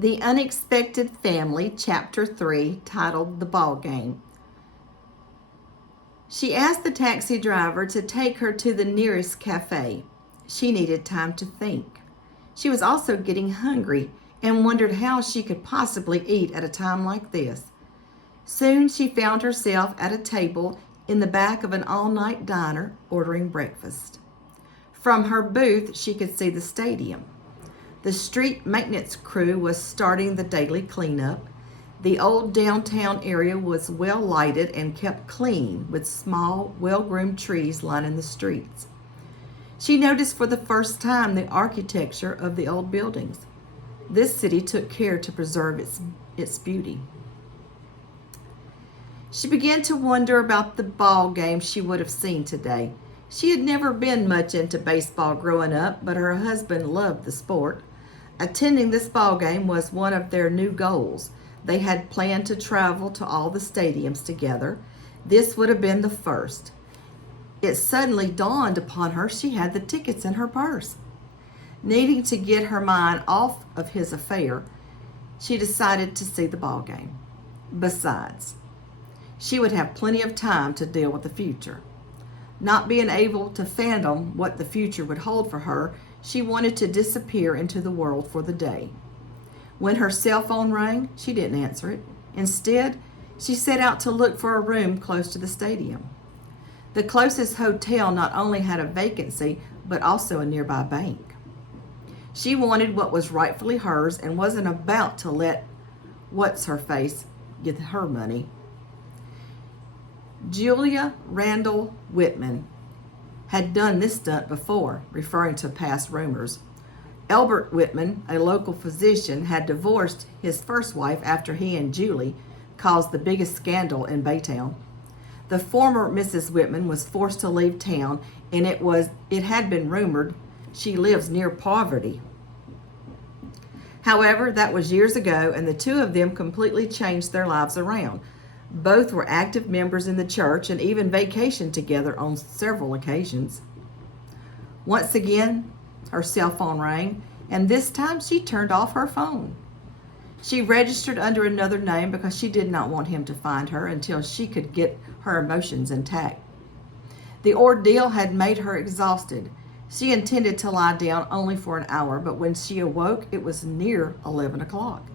The Unexpected Family, Chapter 3, titled The Ballgame. She asked the taxi driver to take her to the nearest cafe. She needed time to think. She was also getting hungry and wondered how she could possibly eat at a time like this. Soon she found herself at a table in the back of an all-night diner ordering breakfast. From her booth, she could see the stadium. The street maintenance crew was starting the daily cleanup. The old downtown area was well lighted and kept clean with small, well-groomed trees lining the streets. She noticed for the first time the architecture of the old buildings. This city took care to preserve its beauty. She began to wonder about the ball game she would have seen today. She had never been much into baseball growing up, but her husband loved the sport. Attending this ball game was one of their new goals. They had planned to travel to all the stadiums together. This would have been the first. It suddenly dawned upon her she had the tickets in her purse. Needing to get her mind off of his affair, she decided to see the ball game. Besides, she would have plenty of time to deal with the future. Not being able to fathom what the future would hold for her, she wanted to disappear into the world for the day. When her cell phone rang, she didn't answer it. Instead, she set out to look for a room close to the stadium. The closest hotel not only had a vacancy, but also a nearby bank. She wanted what was rightfully hers and wasn't about to let what's-her-face get her money. Julia Randall Whitman had done this stunt before, referring to past rumors. Albert Whitman, a local physician, had divorced his first wife after he and Julie caused the biggest scandal in Baytown. The former Mrs. Whitman was forced to leave town, and it had been rumored she lives near poverty. However, that was years ago, and the two of them completely changed their lives around. Both were active members in the church and even vacationed together on several occasions. Once again, her cell phone rang, and this time she turned off her phone. She registered under another name because she did not want him to find her until she could get her emotions intact. The ordeal had made her exhausted. She intended to lie down only for an hour, but when she awoke, it was near 11 o'clock.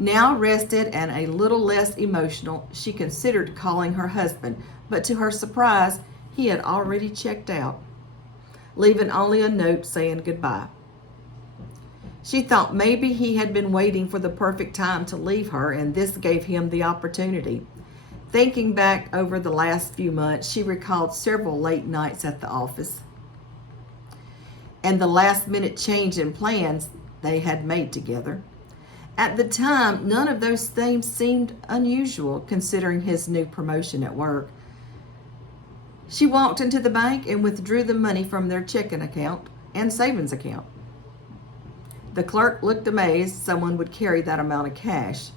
Now rested and a little less emotional, she considered calling her husband, but to her surprise, he had already checked out, leaving only a note saying goodbye. She thought maybe he had been waiting for the perfect time to leave her, and this gave him the opportunity. Thinking back over the last few months, she recalled several late nights at the office and the last-minute change in plans they had made together. At the time, none of those things seemed unusual, considering his new promotion at work. She walked into the bank and withdrew the money from their checking account and savings account. The clerk looked amazed someone would carry that amount of cash.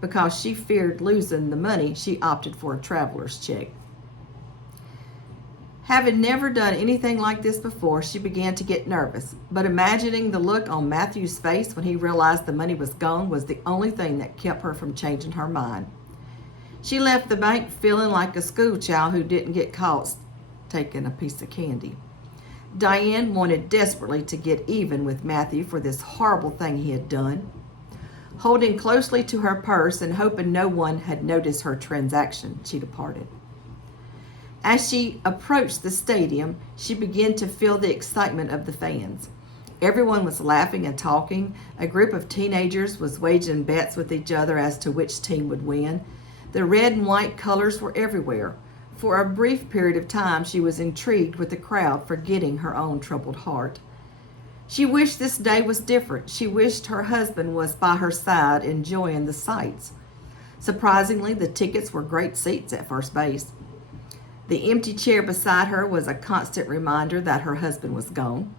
Because she feared losing the money, she opted for a traveler's check. Having never done anything like this before, she began to get nervous, but imagining the look on Matthew's face when he realized the money was gone was the only thing that kept her from changing her mind. She left the bank feeling like a schoolchild who didn't get caught taking a piece of candy. Diane wanted desperately to get even with Matthew for this horrible thing he had done. Holding closely to her purse and hoping no one had noticed her transaction, she departed. As she approached the stadium, she began to feel the excitement of the fans. Everyone was laughing and talking. A group of teenagers was waging bets with each other as to which team would win. The red and white colors were everywhere. For a brief period of time, she was intrigued with the crowd, forgetting her own troubled heart. She wished this day was different. She wished her husband was by her side, enjoying the sights. Surprisingly, the tickets were great seats at first base. The empty chair beside her was a constant reminder that her husband was gone.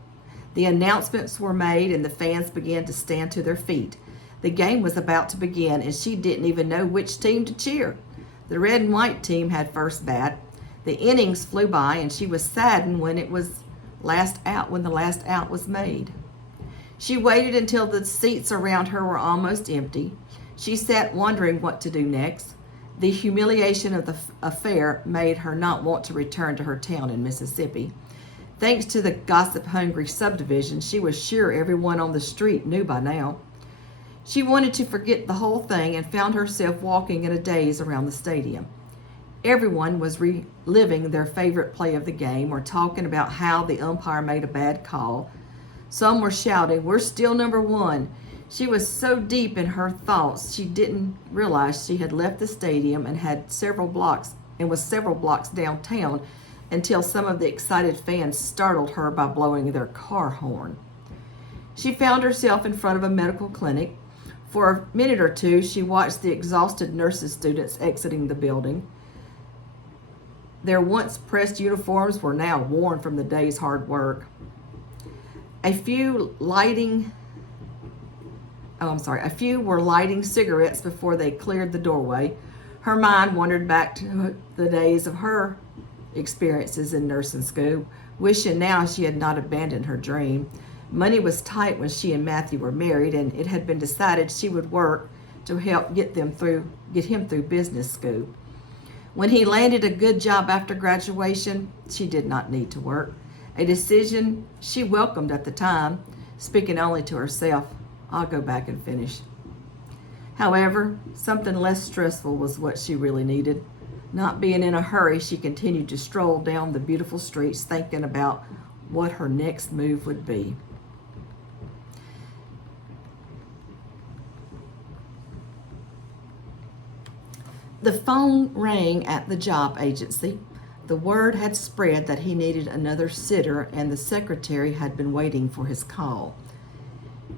The announcements were made and the fans began to stand to their feet. The game was about to begin and she didn't even know which team to cheer. The red and white team had first bat. The innings flew by and she was saddened when the last out was made. She waited until the seats around her were almost empty. She sat wondering what to do next. The humiliation of the affair made her not want to return to her town in Mississippi. Thanks to the gossip-hungry subdivision, she was sure everyone on the street knew by now. She wanted to forget the whole thing and found herself walking in a daze around the stadium. Everyone was reliving their favorite play of the game or talking about how the umpire made a bad call. Some were shouting, "We're still number one." She was so deep in her thoughts she didn't realize she had left the stadium and was several blocks downtown until some of the excited fans startled her by blowing their car horn. She found herself in front of a medical clinic. For a minute or two, she watched the exhausted nurses students exiting the building. Their once pressed uniforms were now worn from the day's hard work. A few were lighting cigarettes before they cleared the doorway. Her mind wandered back to the days of her experiences in nursing school, wishing now she had not abandoned her dream. Money was tight when she and Matthew were married, and it had been decided she would work to help get him through business school. When he landed a good job after graduation, she did not need to work, a decision she welcomed at the time, speaking only to herself, "I'll go back and finish." However, something less stressful was what she really needed. Not being in a hurry, she continued to stroll down the beautiful streets thinking about what her next move would be. The phone rang at the job agency. The word had spread that he needed another sitter, and the secretary had been waiting for his call.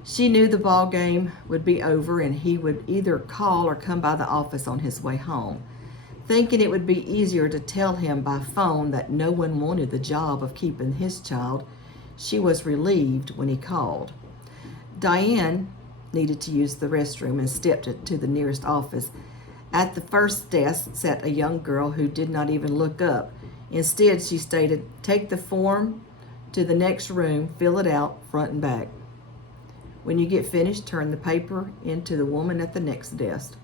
She knew the ball game would be over and he would either call or come by the office on his way home. Thinking it would be easier to tell him by phone that no one wanted the job of keeping his child, she was relieved when he called. Diane needed to use the restroom and stepped to the nearest office. At the first desk sat a young girl who did not even look up. Instead, she stated, "Take the form to the next room, fill it out front and back. When you get finished, turn the paper into the woman at the next desk."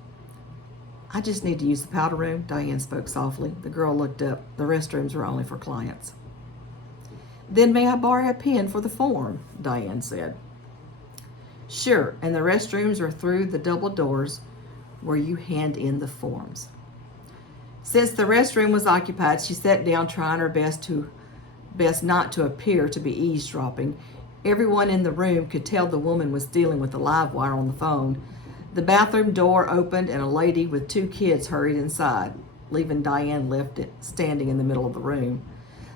"I just need to use the powder room," Diane spoke softly. The girl looked up. The restrooms were only for clients. "Then may I borrow a pen for the form?" Diane said. "Sure, and the restrooms are through the double doors where you hand in the forms." Since the restroom was occupied, she sat down, trying her best not to appear to be eavesdropping. Everyone in the room could tell the woman was dealing with a live wire on the phone. The bathroom door opened and a lady with 2 kids hurried inside, leaving Diane left standing in the middle of the room.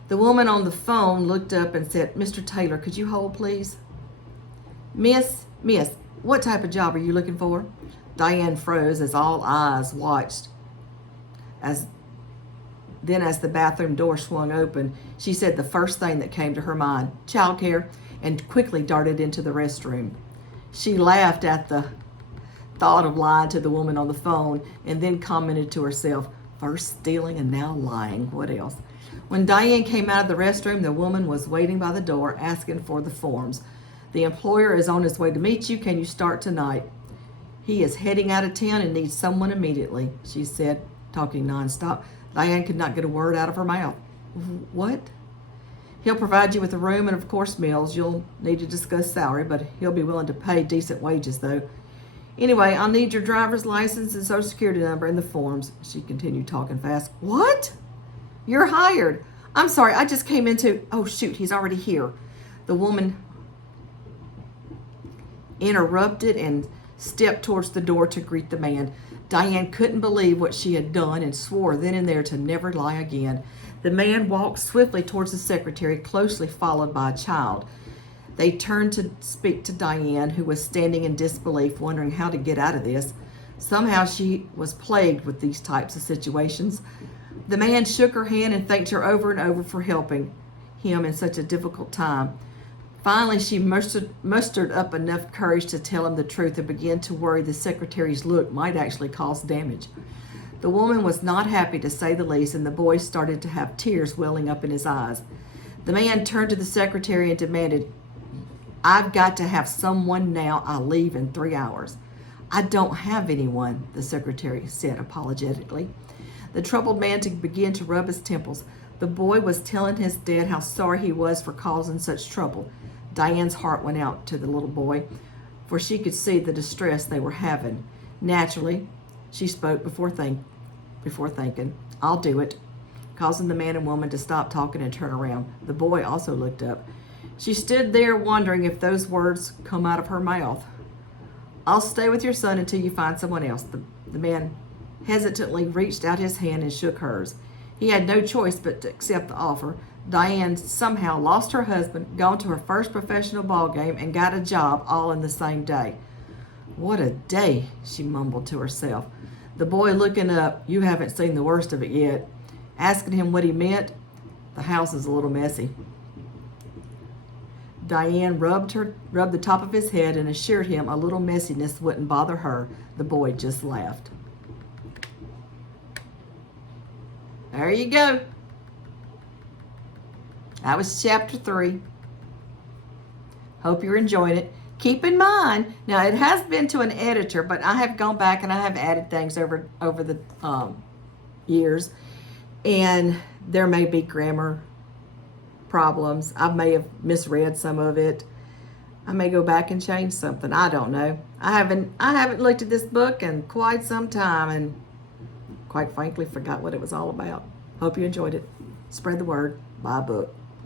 The woman on the phone looked up and said, "Mr. Taylor, could you hold, please?" Miss, what type of job are you looking for?" Diane froze as all eyes watched. As the bathroom door swung open, she said the first thing that came to her mind, "Childcare," and quickly darted into the restroom. She laughed at the thought of lying to the woman on the phone and then commented to herself, "First stealing and now lying. What else?" When Diane came out of the restroom, the woman was waiting by the door asking for the forms. "The employer is on his way to meet you. Can you start tonight? He is heading out of town and needs someone immediately," she said, talking nonstop. Diane could not get a word out of her mouth. "What?" "He'll provide you with a room and, of course, meals. You'll need to discuss salary, but he'll be willing to pay decent wages, though. Anyway, I'll need your driver's license and social security number and the forms," she continued, talking fast. "What? You're hired. I'm sorry, I just came into... Oh, shoot, he's already here." The woman interrupted and stepped towards the door to greet the man. Diane couldn't believe what she had done and swore then and there to never lie again. The man walked swiftly towards the secretary, closely followed by a child. They turned to speak to Diane, who was standing in disbelief, wondering how to get out of this. Somehow she was plagued with these types of situations. The man shook her hand and thanked her over and over for helping him in such a difficult time. Finally, she mustered up enough courage to tell him the truth and began to worry the secretary's look might actually cause damage. The woman was not happy, to say the least, and the boy started to have tears welling up in his eyes. The man turned to the secretary and demanded, I've got to have someone now. I leave in 3 hours. I don't have anyone, the secretary said apologetically. The troubled man began to rub his temples. The boy was telling his dad how sorry he was for causing such trouble. Diane's heart went out to the little boy, for she could see the distress they were having. Naturally, she spoke before thinking. I'll do it, causing the man and woman to stop talking and turn around. The boy also looked up. She stood there wondering if those words come out of her mouth. I'll stay with your son until you find someone else. The man hesitantly reached out his hand and shook hers. He had no choice but to accept the offer. Diane somehow lost her husband, gone to her first professional ball game, and got a job all in the same day. What a day, she mumbled to herself. The boy looking up, you haven't seen the worst of it yet, asking him what he meant. The house is a little messy. Diane rubbed the top of his head and assured him a little messiness wouldn't bother her. The boy just laughed. There you go. That was chapter 3. Hope you're enjoying it. Keep in mind, now it has been to an editor, but I have gone back and I have added things over the years, and there may be grammar problems. I may have misread some of it. I may go back and change something. I don't know. I haven't looked at this book in quite some time, and quite frankly forgot what it was all about. Hope you enjoyed it. Spread the word. Buy a book.